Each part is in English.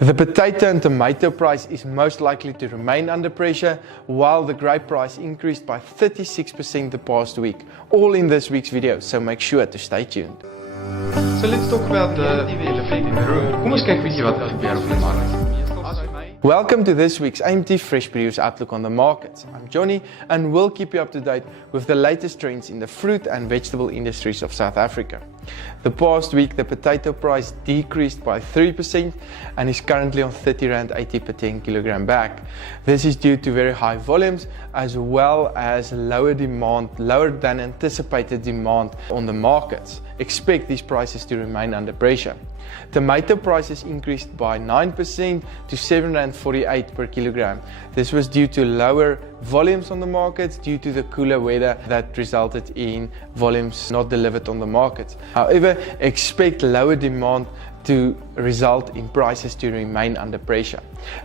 The potato and tomato price is most likely to remain under pressure, while the grape price increased by 36% the past week. All in this week's video, so make sure to stay tuned. So let's talk about the elephant in the room. Kom ons kyk bietjie wat gebeur op die mark. Welcome to this week's AMT Fresh Produce Outlook on the Markets. I'm Johnny and we'll keep you up to date with the latest trends in the fruit and vegetable industries of South Africa. The past week, the potato price decreased by 3% and is currently on R30.80 per 10 kilogram bag. This is due to very high volumes as well as lower than anticipated demand on the markets. Expect these prices to remain under pressure. Tomato prices increased by 9% to R7.48 per kilogram. This was due to lower volumes on the markets due to the cooler weather that resulted in volumes not delivered on the markets. However, expect lower demand to result in prices to remain under pressure.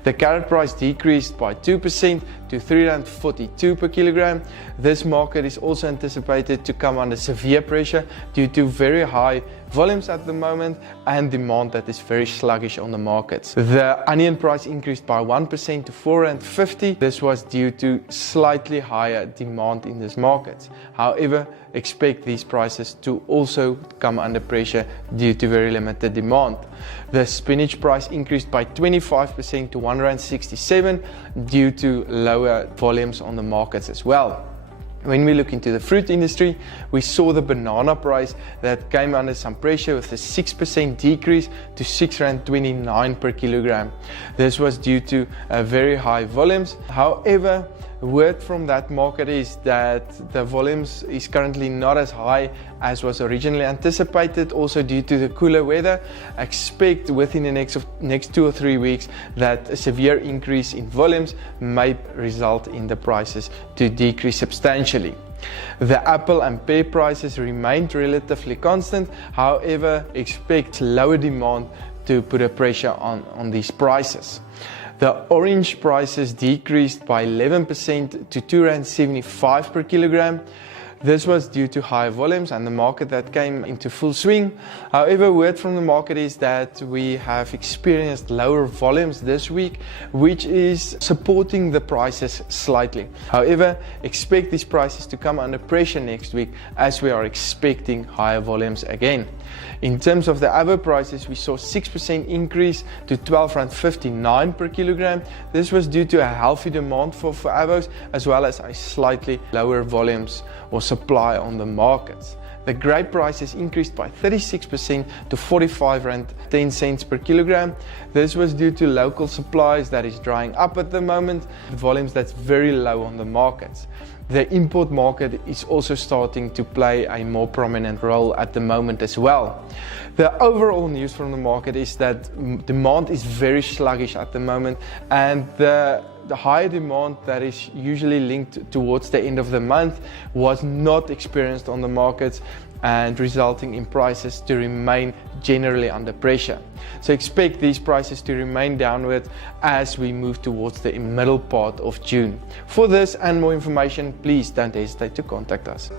The carrot price decreased by 2% to R3.42 per kilogram. This market is also anticipated to come under severe pressure due to very high volumes at the moment and demand that is very sluggish on the markets. The onion price increased by 1% to R4.50. This was due to slightly higher demand in this market. However, expect these prices to also come under pressure due to very limited demand. The spinach price increased by 25% to R1.67 due to lower volumes on the markets as well. When we look into the fruit industry, we saw the banana price that came under some pressure with a 6% decrease to R6.29 per kilogram. This was due to very high volumes. However, word from that market is that the volumes is currently not as high as was originally anticipated, also due to the cooler weather. Expect within the next 2 or 3 weeks that a severe increase in volumes may result in the prices to decrease substantially. The apple and pear prices remained relatively constant. However, expect lower demand to put a pressure on these prices. The orange prices decreased by 11% to R2.75 per kilogram. This was due to high volumes and the market that came into full swing. However, word from the market is that we have experienced lower volumes this week, which is supporting the prices slightly. However, expect these prices to come under pressure next week as we are expecting higher volumes again. In terms of the avo prices, we saw 6% increase to R12.59 per kilogram. This was due to a healthy demand for avos as well as a slightly lower volumes or supply on the markets. The grape prices increased by 36% to R45.10 per kilogram. This was due to local supplies that is drying up at the moment, volumes that's very low on the markets. The import market is also starting to play a more prominent role at the moment as well. The overall news from the market is that demand is very sluggish at the moment, and the higher demand that is usually linked towards the end of the month was not experienced on the markets and resulting in prices to remain generally under pressure. So expect these prices to remain downward as we move towards the middle part of June. For this and more information, please don't hesitate to contact us.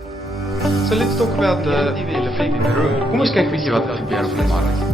So let's talk about the elephant in the room. Kom ons kyk bietjie wat gebeur op die mark.